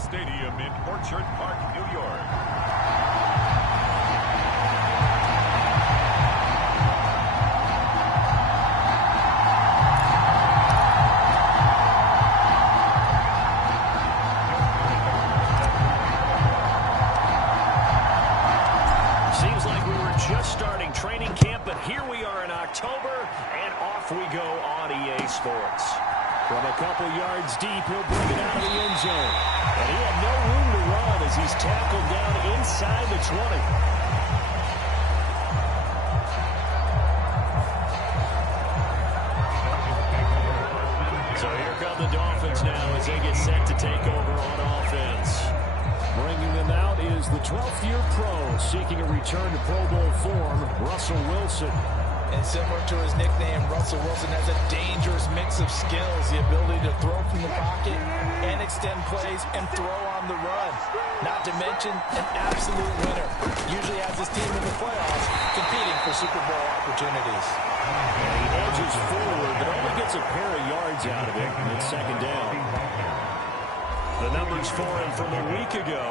Stadium in Orchard Park, New York. Seems like we were just starting training camp, but here we are in October, and off we go on EA Sports. From a couple yards deep, he'll bring it out of the end zone. And he had no room to run as he's tackled down inside the 20. So here come the Dolphins now as they get set to take over on offense. Bringing them out is the 12th-year pro seeking a return to Pro Bowl form, Russell Wilson. And similar to his nickname, Russell Wilson has a dangerous mix of skills, the ability to throw from the pocket and extend plays and throw on the run. Not to mention an absolute winner. Usually has his team in the playoffs competing for Super Bowl opportunities. And he edges forward, but only gets a pair of yards out of it, and it's second down. The numbers for him from a week ago,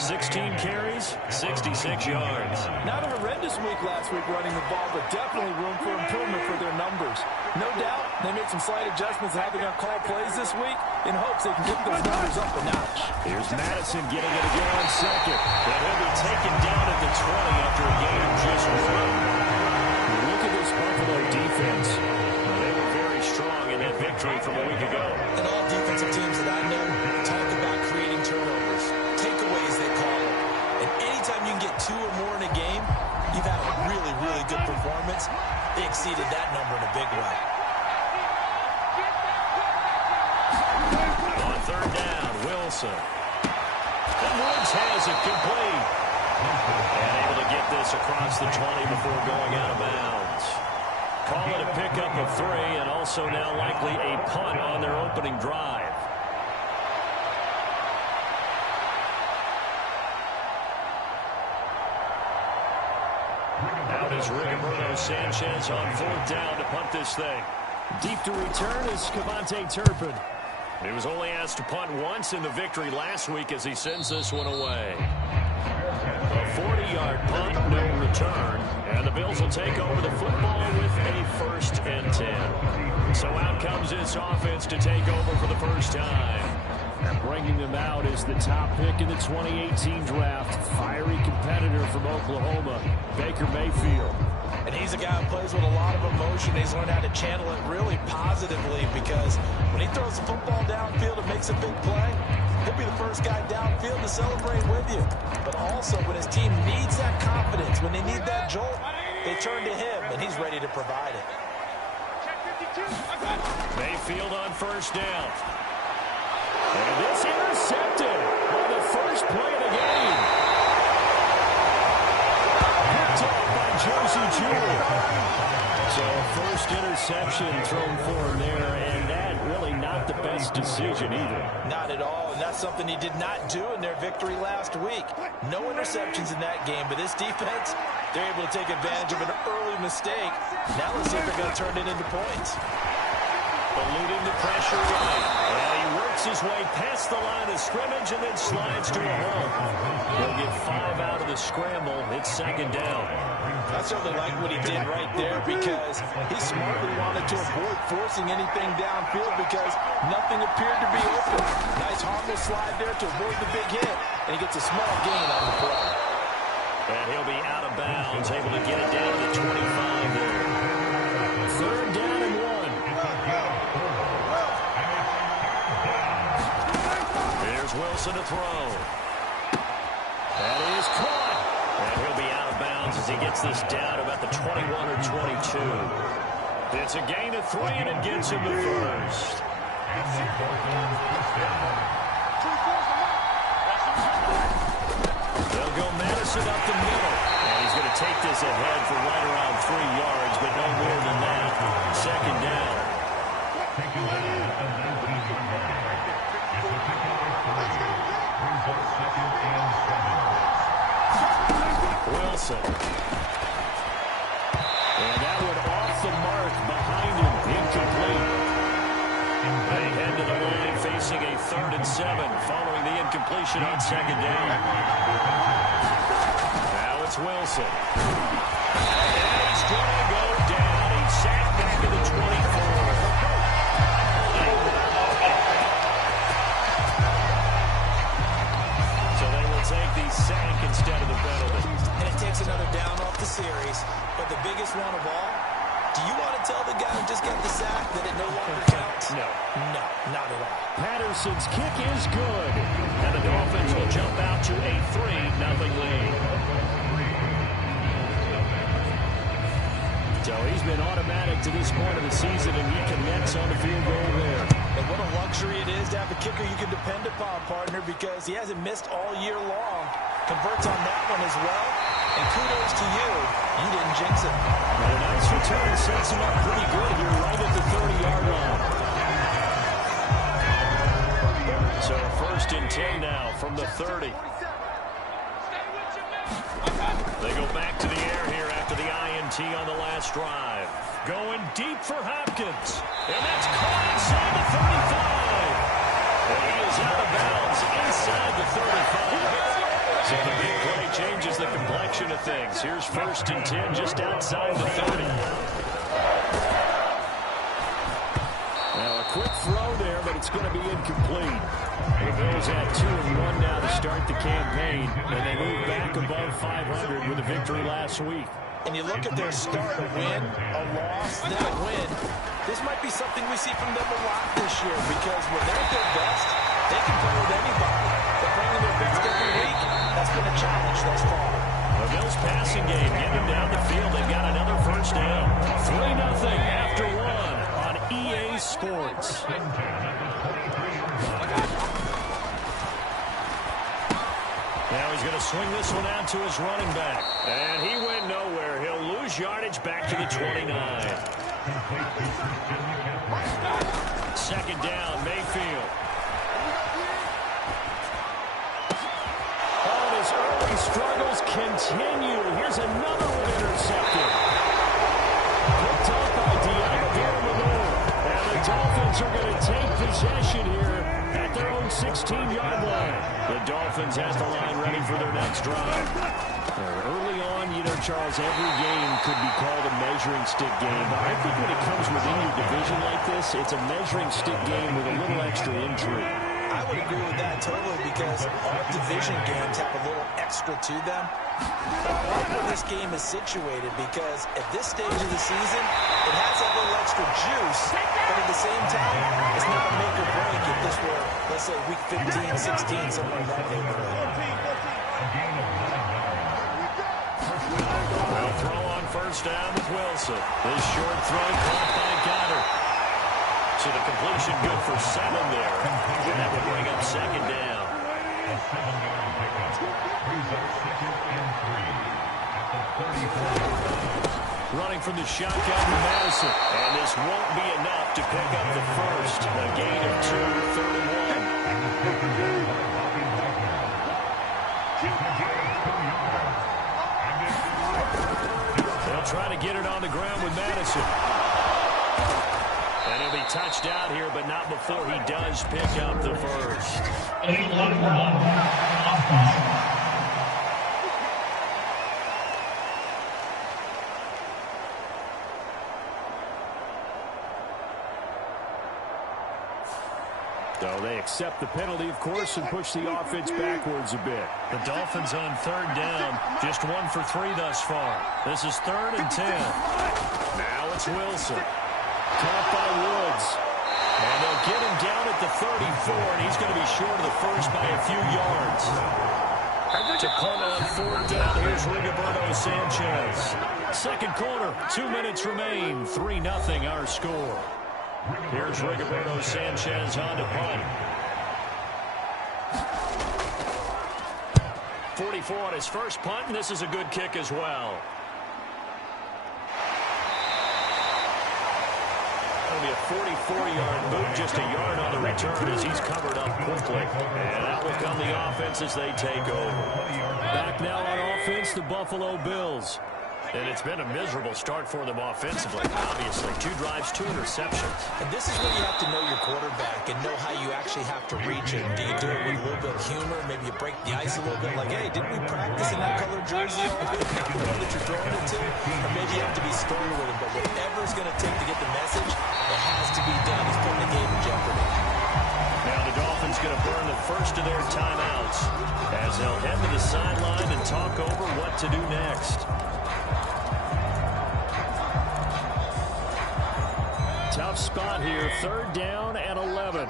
16 carries, 66 yards. Not a horrendous week last week running the ball, but definitely room for improvement for their numbers. No doubt they made some slight adjustments how they're going to call plays this week in hopes they can get those numbers up a notch. Here's Madison getting it again on second. But he'll be taken down at the 20 after a gain of just one. Look at this Buffalo defense. They were very strong in that victory from a week ago. And all defensive teams that I know talk about creating turnovers, takeaways they call them. And anytime you can get 2 or more in a game, you've had a really, really good performance. They exceeded that number in a big way. On third down, Wilson. And Woods has it complete. And able to get this across the 20 before going out of bounds. Call it a pickup of 3, and also now likely a punt on their opening drive. Out is Rigoberto Sanchez on fourth down to punt this thing. Deep to return is Cavante Turpin. He was only asked to punt once in the victory last week as he sends this one away. A 40-yard punt, no return. And the Bills will take over the football with a 1st and 10. So out comes this offense to take over for the first time. Bringing them out is the top pick in the 2018 draft. Fiery competitor from Oklahoma, Baker Mayfield. And he's a guy who plays with a lot of emotion. He's learned how to channel it really positively because when he throws the football downfield and makes a big play, he'll be the first guy downfield to celebrate with you. But also when his team needs that confidence, when they need that jolt, they turn to him, and he's ready to provide it. Mayfield on first down. And this intercepted on the first play of the game. Picked up by Josie Jewell. So first interception thrown for him there, and that really not the best decision either. Not at all, and that's something he did not do in their victory last week. No interceptions in that game, but this defense, they're able to take advantage of an early mistake. Now let's see if they're going to turn it into points. Eluding the pressure right. And he works his way past the line of scrimmage and then slides to a hole. He'll get 5 out of the scramble. It's second down. I certainly like what he did right there because he smartly wanted to avoid forcing anything downfield because nothing appeared to be open. Nice harmless slide there to avoid the big hit, and he gets a small gain on the play. And he'll be out of bounds, able to get it down to 25 there. Third down and 1. Here's Wilson to throw. That is caught. And he'll be out of bounds as he gets this down about the 21 or 22. It's a gain of 3, and it gets him the first. They'll go Madison up the middle. And he's going to take this ahead for right around 3 yards, but no more than that. Second down. Wilson. And that one off the mark behind him. Incomplete. They head to the line facing a 3rd and 7 following the incompletion on 2nd down. Now it's Wilson. And he's going to go down. He's sacked back to the 24. So they will take the sack instead of the penalty. And it takes another down off the series. But the biggest one of all, do you want to tell the guy who just got the sack that it no longer counts? No. No, not at all. Patterson's kick is good. And the Dolphins will jump out to a 3-0 lead. So he's been automatic to this point of the season, and he connects on the field goal there. And what a luxury it is to have a kicker you can depend upon, partner, because he hasn't missed all year long. Converts on that one as well. And kudos to you. You didn't jinx it. And a nice return sets him up pretty good here right at the 30-yard line. So 1st and 10 now from the 30. They go back to the air here after the INT on the last drive. Going deep for Hopkins. And that's caught inside the 35. And he is out of bounds inside the 35. So the big play changes the complexion of things. Here's 1st and 10 just outside the 30. Now a quick throw there, but it's going to be incomplete. The Bills at 2-1 now to start the campaign, and they move back above 500 with a victory last week. And you look at their start, a win, a loss, then a win. This might be something we see from them a lot this year, because when they're at their best, they can play with anybody. But bringing their best every week, that's been a challenge thus far. The Bills passing game, getting down the field. They've got another 1st down. 3-0 after 1 on EA Sports. Now he's going to swing this one out to his running back. And he went nowhere. He'll lose yardage back to the 29. 2nd down, Mayfield. Oh, and his early struggles continue. Here's another one intercepted. Picked off by Diego. And the Dolphins are going to take possession here at their own 16-yard line. The Dolphins have the line ready for their next drive. Early on, you know, Charles, every game could be called a measuring stick game. But I think when it comes within your division like this, it's a measuring stick game with a little extra intrigue. I would agree with that totally, because all division games have a little extra to them. But I like where this game is situated, because at this stage of the season, it has that little extra juice, but at the same time, it's not a make or break if this were, let's say, week 15, 16, something like that neighborhood. Well, throw on 1st down with Wilson. This short throw caught by Goddard. So the completion good for 7 there. And that would bring up 2nd down. Running from the shotgun to Madison. And this won't be enough to pick up the 1st. A gain of 2, 3rd and 1. They'll try to get it on the ground with Madison. And he'll be touched out here, but not before he does pick up the 1st. So they accept the penalty, of course, and push the offense backwards a bit. The Dolphins on 3rd down. Just 1 for 3 thus far. This is 3rd and 10. Now it's Wilson. Caught by Woods. And they'll get him down at the 34, and he's going to be short of the 1st by a few yards. To punt on 4th down, here's Rigoberto Sanchez. 2nd quarter, 2 minutes remain. 3-0 our score. Here's Rigoberto Sanchez on to punt. 44 on his first punt, and this is a good kick as well. That'll be a 44-yard boot, just a yard on the return as he's covered up quickly. And out will come the offense as they take over. Back now on offense, the Buffalo Bills. And it's been a miserable start for them offensively, obviously. 2 drives, 2 interceptions. And this is where you have to know your quarterback and know how you actually have to reach him. Do you do it with a little bit of humor? Maybe you break the ice a little bit like, hey, didn't we practice in that colored jersey? You know that you're throwing it to? Or maybe you have to be stern with him. But whatever it's going to take to get the message, it has to be done. He's putting the game in jeopardy. Now the Dolphins going to burn the first of their timeouts as they'll head to the sideline and talk over what to do next. Tough spot here, 3rd down and 11.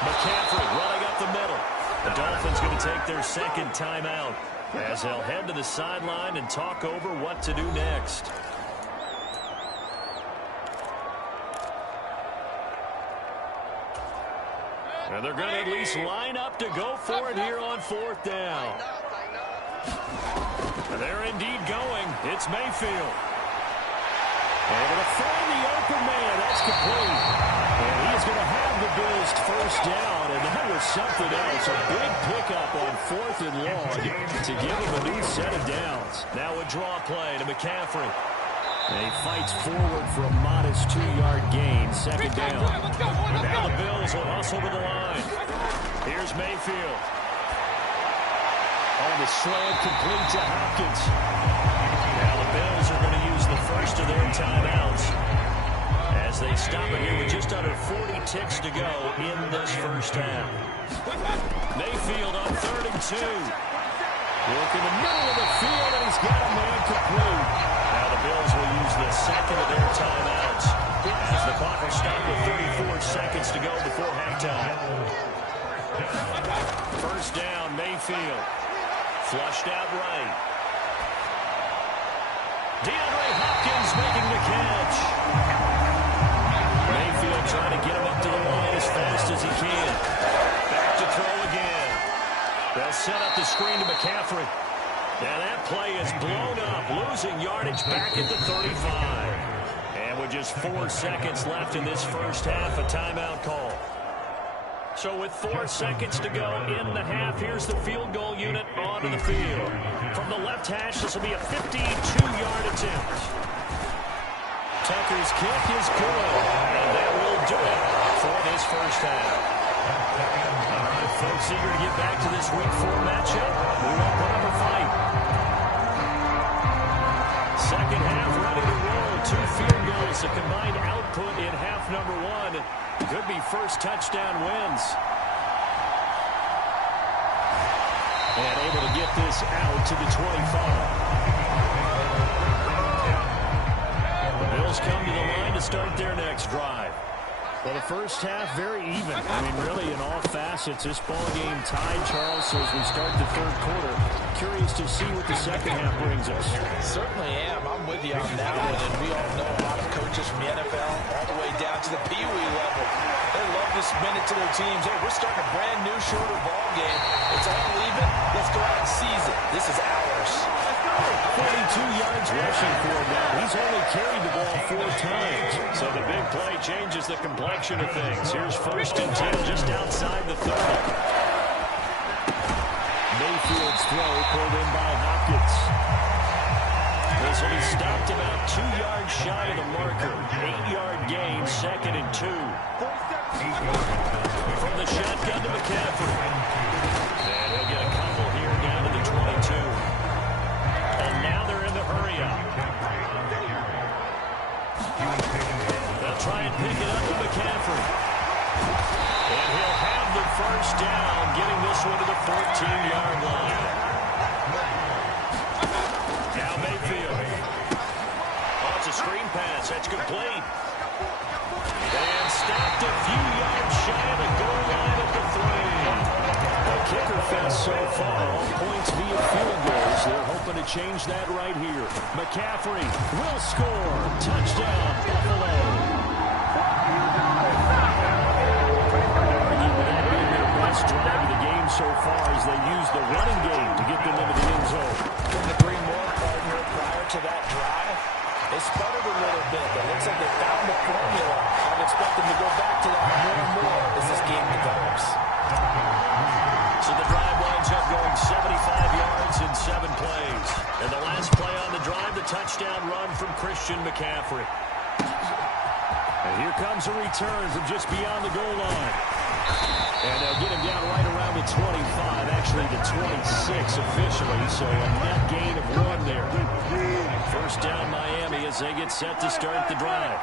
McCaffrey running up the middle. The Dolphins going to take their 2nd timeout as they'll head to the sideline and talk over what to do next. And they're going to at least line up to go for it here on 4th down. And they're indeed going. It's Mayfield. Able to find the open man. That's complete. And he is going to have the Bills' 1st down. And that was something else. A big pickup on 4th and long to give him a new set of downs. Now a draw play to McCaffrey. And he fights forward for a modest 2-yard gain. 2nd down. Now the Bills will hustle to the line. Here's Mayfield. On the slant, complete to Hopkins. Now the Bills are going to use the first of their timeouts as they stop it here with just under 40 ticks to go in this 1st half. Mayfield on 3rd and 2. Work in the middle of the field, and he's got a man complete. Now the Bills will use the 2nd of their timeouts as the clock will stop with 34 seconds to go before halftime. 1st down, Mayfield. Flushed out right. DeAndre Hopkins making the catch. Mayfield trying to get him up to the line as fast as he can. Back to throw again. They'll set up the screen to McCaffrey. Now that play is blown up, losing yardage back at the 35. And with just 4 seconds left in this 1st half, a timeout call. So with 4 seconds to go in the half, here's the field goal unit onto the field. From the left hash, this will be a 52-yard attempt. Tucker's kick is good, and that will do it for this 1st half. All right, folks, eager to get back to this Week 4 matchup. We won't put up a fight. 2nd half ready to roll. 2 field goals, a combined output in half number 1. Could be first touchdown wins. And able to get this out to the 25. The Bills come to the line to start their next drive. Well, the 1st half, very even. I mean, really, in all facets, this ball game tied, Charles, so as we start the 3rd quarter. Curious to see what the 2nd half brings us. Certainly am. I'm with you on that one. And we all know a lot of coaches from the NFL all the way down to the Pee Wee level. They love to spin it to their teams. Hey, we're starting a brand new, shorter ball game. It's all even. Let's go out and seize it. This is ours. 42 yards rushing for him now. He's only carried the ball 4 times. So the big play changes the complexion of things. Here's 1st and 10 just outside the 30. Mayfield's throw pulled in by Hopkins. This will be stopped about 2 yards shy of the marker. 8-yard gain, 2nd and 2. From the shotgun to McCaffrey. And he'll get a couple here down to the 22. And now they're in the hurry-up. They'll try and pick it up to McCaffrey. And he'll have the 1st down, getting this one to the 14-yard line. Now Mayfield. Oh, it's a screen pass. That's complete. And stopped a few yards shy of the goal line at the 3. A kicker fest so far. All points via field goals. They're hoping to change that right here. McCaffrey will score. Touchdown, Buffalo. Drive of the game so far as they use the running game to get them into the end zone. Couldn't agree more, partner. Prior to that drive, they sputtered a little bit, but it looks like they found the formula. I'd expect them to go back to that more and more as this game develops. So the drive winds up going 75 yards touchdown run from Christian McCaffrey. And here comes a return from just beyond the goal line. And they'll get him down right around the 25, actually the 26 officially, so a net gain of 1 there. First down Miami as they get set to start the drive.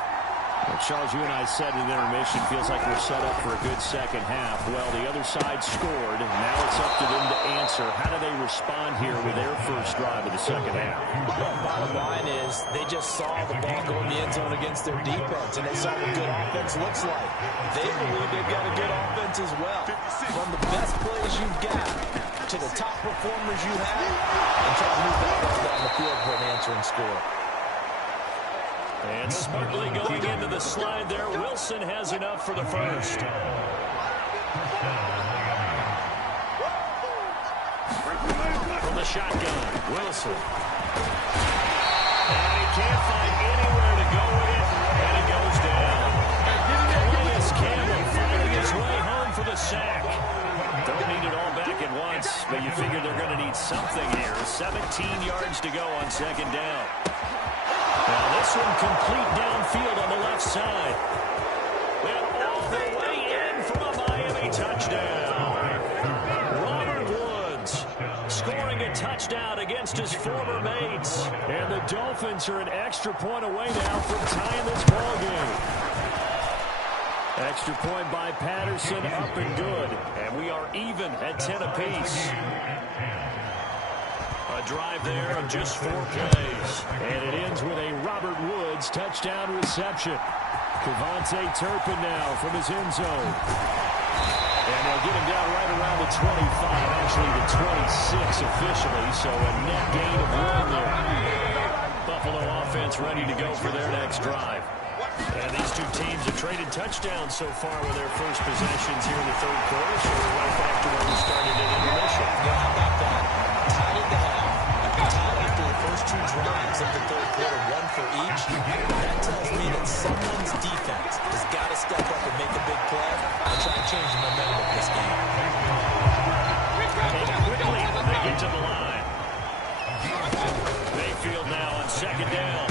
Well, Charles, you and I said in intermission, feels like we're set up for a good second half. Well, the other side scored. Now it's up to them to answer. How do they respond here with their first drive of the second half? Well, bottom line is they just saw the ball go in the end zone against their defense, and they saw what good offense looks like. They believe they've got a good offense as well. From the best plays you've got to the top performers you have, and try to move that ball down the field for an answering score. And smartly going into the slide there, Wilson has enough for the first. From the shotgun, Wilson. And he can't find anywhere to go with it, and it goes down. Calais Campbell finding his way home for the sack. Don't need it all back at once, but you figure they're going to need something here. 17 yards to go on second down. Now this one complete downfield on the left side. And all the way in for a Miami touchdown. Robert Woods scoring a touchdown against his former mates. And the Dolphins are an extra point away now from tying this ball game. Extra point by Patterson, up and good. And we are even at 10 apiece. A drive there of just 4 plays. And it ends with a Robert Woods touchdown reception. Kevontae Turpin now from his end zone. And they'll get him down right around the 25, actually the 26 officially, so a net gain of 1 there. Buffalo offense ready to go for their next drive. And these two teams have traded touchdowns so far with their first possessions here in the third quarter, so we're right back to where we started at intermission. Yeah, how about that? Tied at the half. Tied after the first 2 drives of the third quarter, 1 for each. That tells me that someone's defense has got to step up and make a big play and try to change the momentum of this game. And quickly, they get to the line. Mayfield now on second down.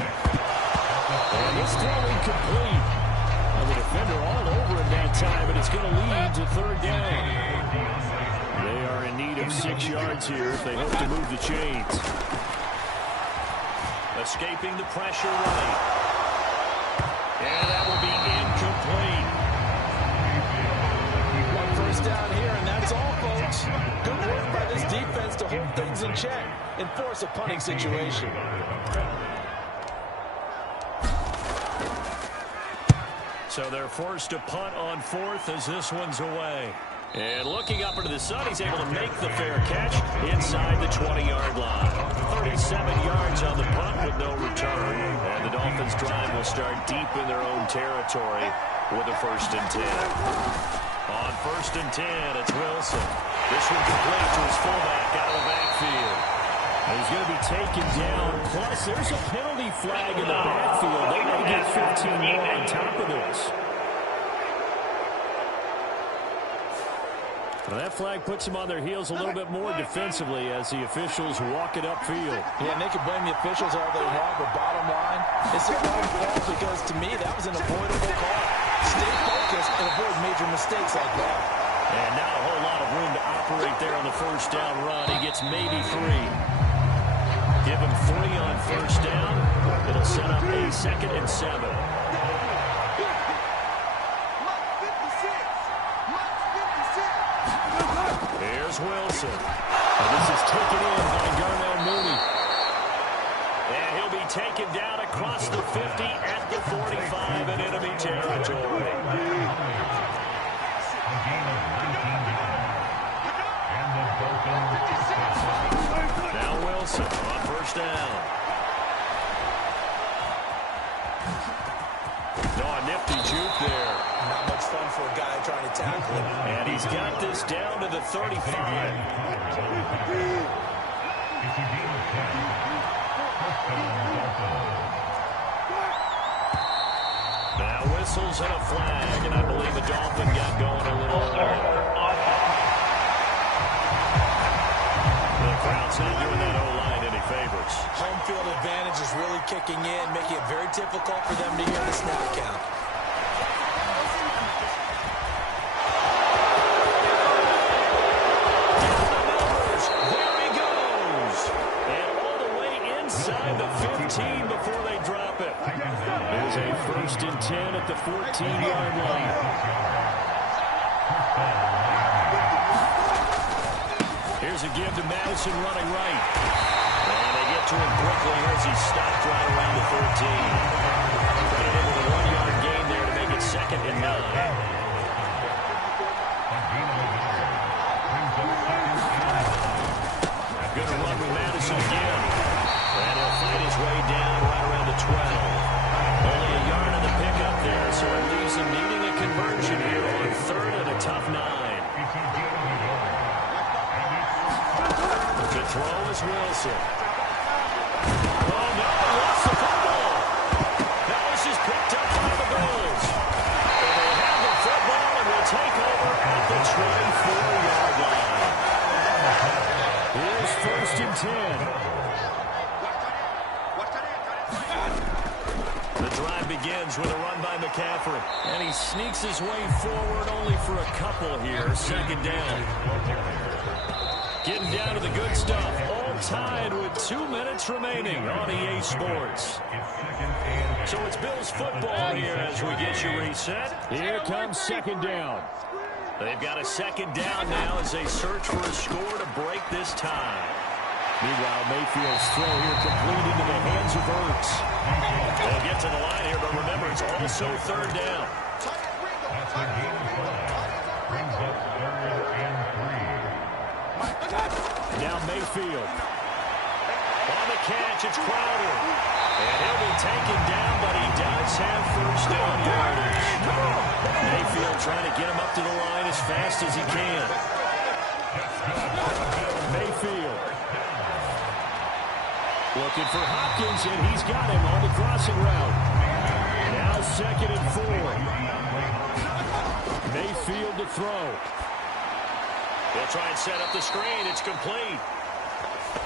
And this throw incomplete. Well, the defender all over him that time, but it's going to lead to third down. They are in need of 6 yards here if they hope to move the chains. Escaping the pressure right. And that will be incomplete. One first down here, and that's all, folks. Good work by this defense to hold things in check and force a punting situation. So they're forced to punt on 4th as this one's away. And looking up into the sun, he's able to make the fair catch inside the 20-yard line. 37 yards on the punt with no return. And the Dolphins' drive will start deep in their own territory with a 1st and 10. On 1st and 10, it's Wilson. This one complete to his fullback out of the backfield. And he's going to be taken down. Plus, there's a penalty flag in the backfield. They may get 15 more on top of this. Well, that flag puts them on their heels a little bit more defensively as the officials walk it upfield. Yeah, and they can blame the officials all they want, but bottom line, it's their own fault because, to me, that was an avoidable call. Stay focused and avoid major mistakes like that. And not a whole lot of room to operate there on the first down run. He gets maybe 3. Give him 3 on first down. It'll set up a 2nd and 7. Here's Wilson. And this is taken in by Darnell Mooney. And he'll be taken down across the 50 at the 45 in enemy territory. Now Wilson on first down. Oh, a nifty juke there. Not much fun for a guy trying to tackle him. And he's got this down to the 35. Now whistles and a flag, and I believe the Dolphin got going a little early. The crowd's not doing that O-line any favors. Bills. Home field advantage is really kicking in, making it very difficult for them to hear the snap count. Inside the 15 before they drop it. There's a 1st and 10 at the 14-yard line. Here's a give to Madison running right. And they get to him quickly as he stopped right around the 13. Put it into the 1-yard gain there to make it 2nd and 9. Going to run with Madison again. And he'll fight his way down right around the 12. Only a yard on the pickup there, so it leaves him needing a conversion here on 3rd and a tough 9. To throw is Wilson. Oh, no, lost the football. That was just picked up by the Bills. And they have the football and will take over at the 24-yard line. Here's 1st and 10. Begins with a run by McCaffrey. And he sneaks his way forward only for a couple here. 2nd down. Getting down to the good stuff. All tied with 2 minutes remaining on EA Sports. So it's Bills football here as we get you reset. Here comes 2nd down. They've got a 2nd down now as they search for a score to break this tie. Meanwhile, Mayfield's throw here complete into the hands of Ertz. They'll get to the line here, but remember, it's also 3rd down. Now Mayfield. On the catch, it's Crowder. And he'll be taken down, but he does have 1st down yardage. Mayfield trying to get him up to the line as fast as he can. Mayfield. Looking for Hopkins, and he's got him on the crossing route. Now 2nd and 4. Mayfield to throw. They'll try and set up the screen. It's complete.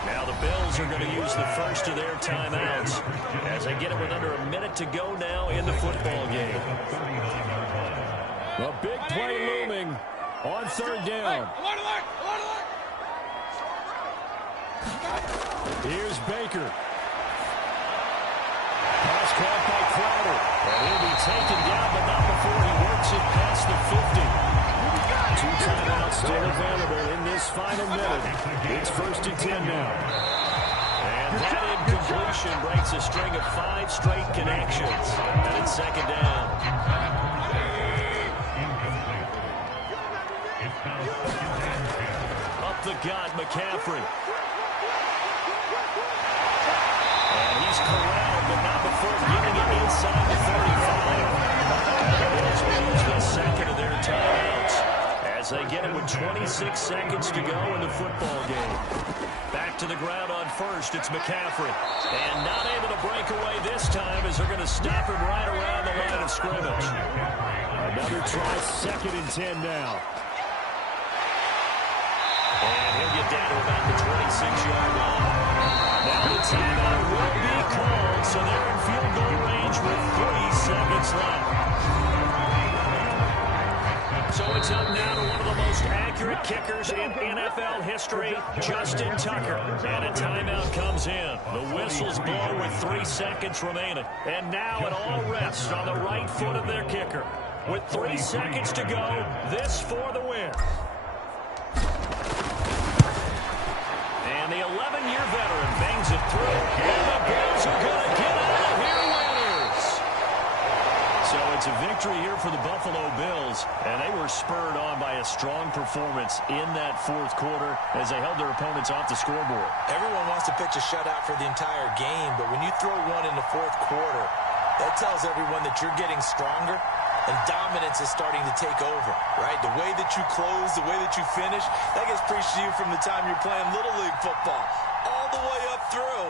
Now the Bills are going to use the first of their timeouts as they get it with under a minute to go now in the football game. A big play looming on 3rd down. Here's Baker. Pass caught by Crowder. And he'll be taken down, but not before he works it past the 50. 2 timeouts still available in this final minute. It's 1st and 10 now. And that incompletion breaks a string of 5 straight connections. And it's 2nd down. Up the gut, McCaffrey. And he's corralled, but not before getting it inside the 35. The Bills will use the 2nd of their timeouts as they get it with 26 seconds to go in the football game. Back to the ground on 1st, it's McCaffrey. And not able to break away this time as they're going to stop him right around the line of scrimmage. Another try, 2nd and 10 now. And he'll get down to about the 26-yard line. Now the timeout will be called, so they're in field goal range with 3 seconds left. So it's up now to one of the most accurate kickers in NFL history, Justin Tucker. And a timeout comes in. The whistles blow with 3 seconds remaining. And now it all rests on the right foot of their kicker. With 3 seconds to go, this for the win. And the 11-year veteran bangs it through. And the Bills are going to get out of here winners. So it's a victory here for the Buffalo Bills. And they were spurred on by a strong performance in that 4th quarter as they held their opponents off the scoreboard. Everyone wants to pitch a shutout for the entire game, but when you throw one in the 4th quarter, that tells everyone that you're getting stronger. And dominance is starting to take over, right? The way that you close, the way that you finish, that gets preached to you from the time you're playing Little League football all the way up through.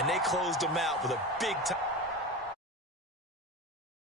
And they closed them out with a big time.